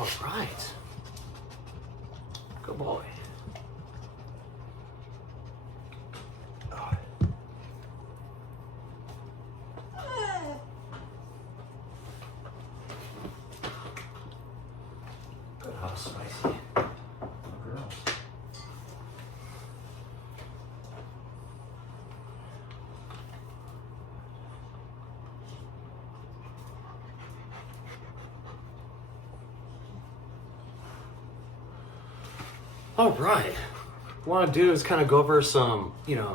All right. Good boy. Good house, Spicy. Girls. All right. What I want to do is kind of go over some,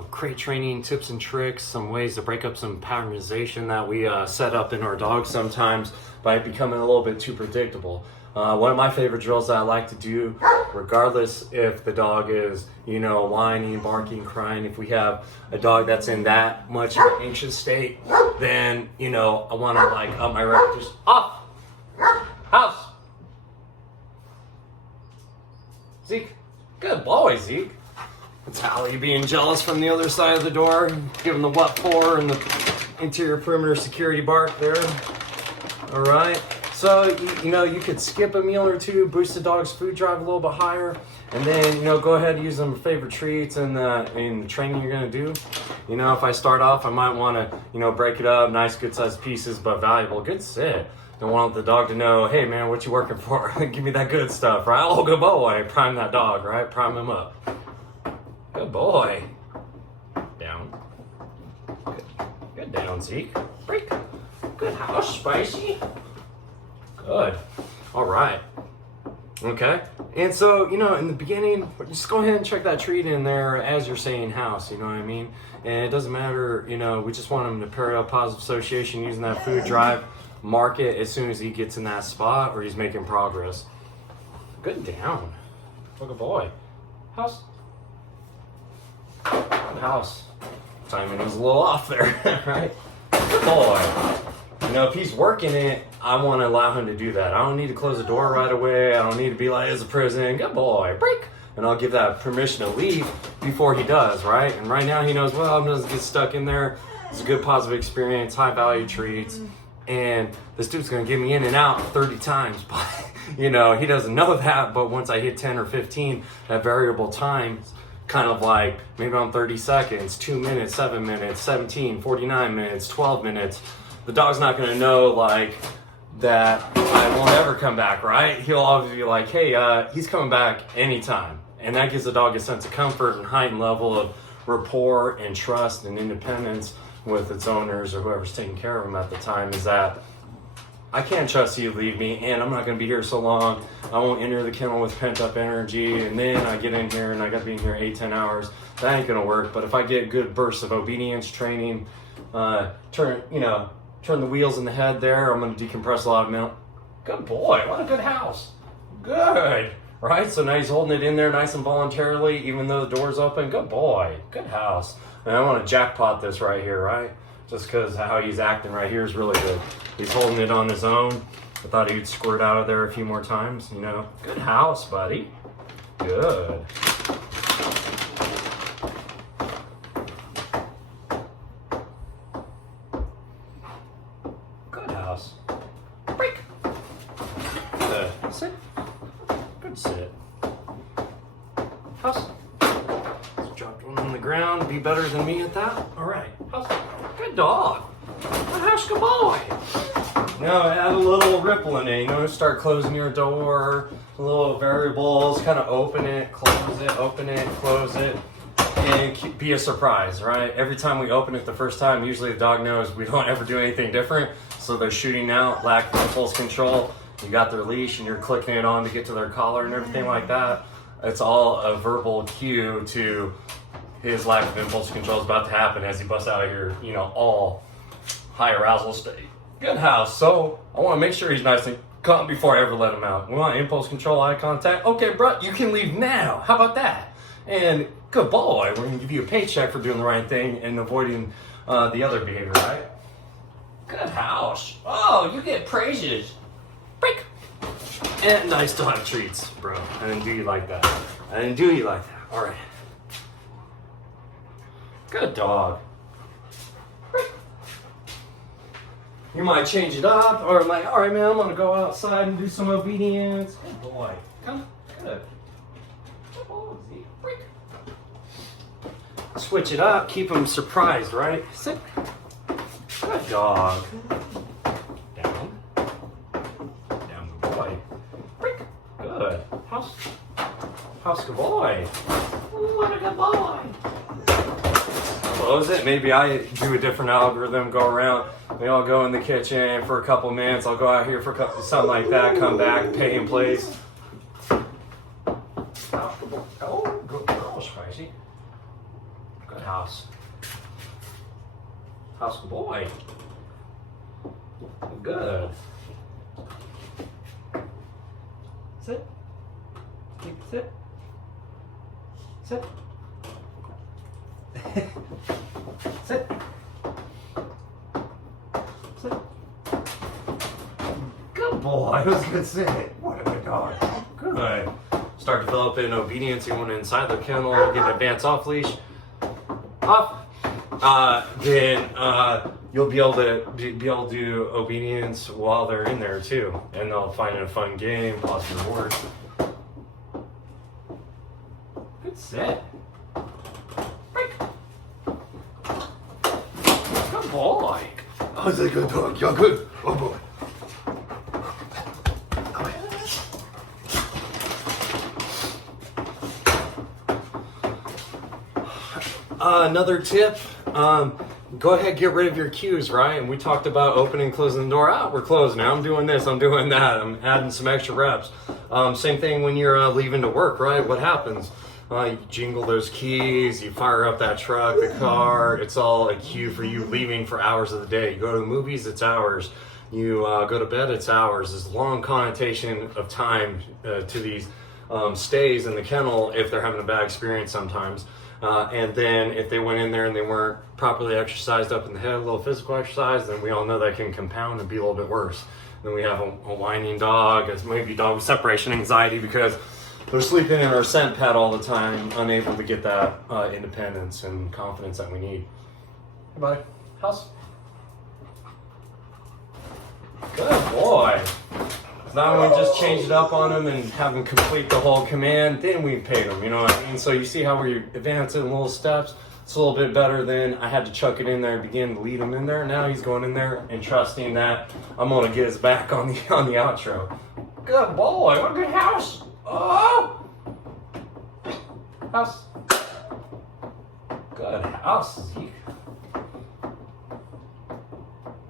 crate training tips and tricks, some ways to break up some patternization that we set up in our dogs sometimes by becoming a little bit too predictable. One of my favorite drills that I like to do, regardless if the dog is, whining, barking, crying, if we have a dog that's in that much of an anxious state, then, I want to up my repetition. Off! House! Zeke. Good boy, Zeke. It's Hallie being jealous from the other side of the door. Give him the what for and the interior perimeter security bark there. All right. So, you could skip a meal or two, boost the dog's food drive a little bit higher, and then, go ahead and use them for favorite treats in the training you're going to do. If I start off, I might want to, break it up, nice, good-sized pieces, but valuable. Good sit. Don't want the dog to know, hey, man, what you working for? Give me that good stuff, right? Oh, good boy. Prime that dog, right? Prime him up. Good boy. Down. Good down, Zeke. Break. Good house, Spicy. Good. All right. Okay. And so, in the beginning, just go ahead and check that treat in there as you're saying house, you know what I mean? And it doesn't matter, we just want him to pair up positive association using that food drive. Mark it as soon as he gets in that spot or he's making progress. Good down. Look a boy. House. Good house. Timing was a little off there, right? Good boy. If he's working it, I want to allow him to do that. I don't need to close the door right away. I don't need to be like, it's a prison. Good boy. Break. And I'll give that permission to leave before he does, right? And right now he knows, well, I'm going to get stuck in there. It's a good positive experience, high value treats. And this dude's going to get me in and out 30 times. But, he doesn't know that. But once I hit 10 or 15, that variable time, kind of like maybe on 30 seconds, 2 minutes, 7 minutes, 17, 49 minutes, 12 minutes, the dog's not going to know that I won't ever come back, right? He'll always be like, hey, he's coming back anytime. And that gives the dog a sense of comfort and heightened level of rapport and trust and independence with its owners or whoever's taking care of them at the time, is that I can't trust you to leave me, and I'm not going to be here so long. I won't enter the kennel with pent-up energy, and then I get in here and I got to be in here 8-10 hours. That ain't going to work. But if I get good bursts of obedience training, turn the wheels in the head there, I'm going to decompress a lot of milk. Good boy. What a good house. Good. Right? So now he's holding it in there nice and voluntarily, even though the door's open. Good boy. Good house. And I want to jackpot this right here, right? Just because how he's acting right here is really good. He's holding it on his own. I thought he'd squirt out of there a few more times, Good house, buddy. Good. Good house. Break. Good. Sit. Good sit. House. Dropped one on the ground. Be better than me at that. All right. House. Good dog. Good house, good boy. Add a little ripple in it. Start closing your door. Little variables. Kind of open it, close it, open it, close it. And be a surprise, right? Every time we open it the first time, usually the dog knows we don't ever do anything different. So they're shooting out, lack of impulse control. You got their leash and you're clicking it on to get to their collar and everything like that. It's all a verbal cue to his lack of impulse control is about to happen as he busts out of here, all high arousal state. Good house. So I want to make sure he's nice and calm before I ever let him out. We want impulse control, eye contact. Okay, bro, you can leave now. How about that? And good boy. We're going to give you a paycheck for doing the right thing and avoiding the other behavior, right? Good house. Oh, you get praises. Break. And I still have treats, bro. I didn't do you like that. All right. Good dog. You might change it up, or like, all right, man, I'm gonna go outside and do some obedience. Good boy. Come. Good. Good boy, Zeke. Freak. Switch it up. Keep them surprised, right? Sit. Good dog. Down. Down, good boy. Freak. Good. House, good boy. What a good boy. Close it. Maybe I do a different algorithm, go around. We all go in the kitchen for a couple minutes. I'll go out here for a couple, something like that, come back, pay in place. Oh, good girl, Spicy. Good house. House, good boy. Good. Sit. Sit. Sit. Sit. Sit. Good boy. That was a good sit. What a good dog. Good. Start developing obedience. You want inside the kennel, get advance off leash. Off. Then you'll be able to do obedience while they're in there too, and they'll find it a fun game, positive reward. Good sit. Good boy. Oh, that's a good dog. You're good. Oh boy. Another tip, go ahead, get rid of your cues, right? And we talked about opening and closing the door. We're closed now. I'm doing this, I'm doing that. I'm adding some extra reps. Same thing when you're leaving to work, right? What happens? You jingle those keys, you fire up that truck, the car. It's all a cue for you leaving for hours of the day. You go to the movies, it's hours. You go to bed, it's hours. There's a long connotation of time to these stays in the kennel if they're having a bad experience sometimes. And then if they went in there and they weren't properly exercised up in the head, a little physical exercise, then we all know that can compound and be a little bit worse. Then we have a whining dog, it's maybe dog with separation anxiety because they're sleeping in our scent pad all the time, unable to get that independence and confidence that we need. Hey, buddy. House. Good boy. Now we just change it up on them and have them complete the whole command, then we paid them, you know what I mean? So you see how we advance it in little steps? It's a little bit better than I had to chuck it in there and begin to lead him in there. Now he's going in there and trusting that I'm going to get his back on the outro. Good boy, what a good house. Oh! House. Good house, Zeke.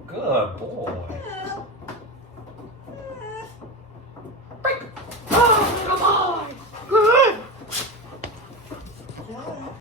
Good boy.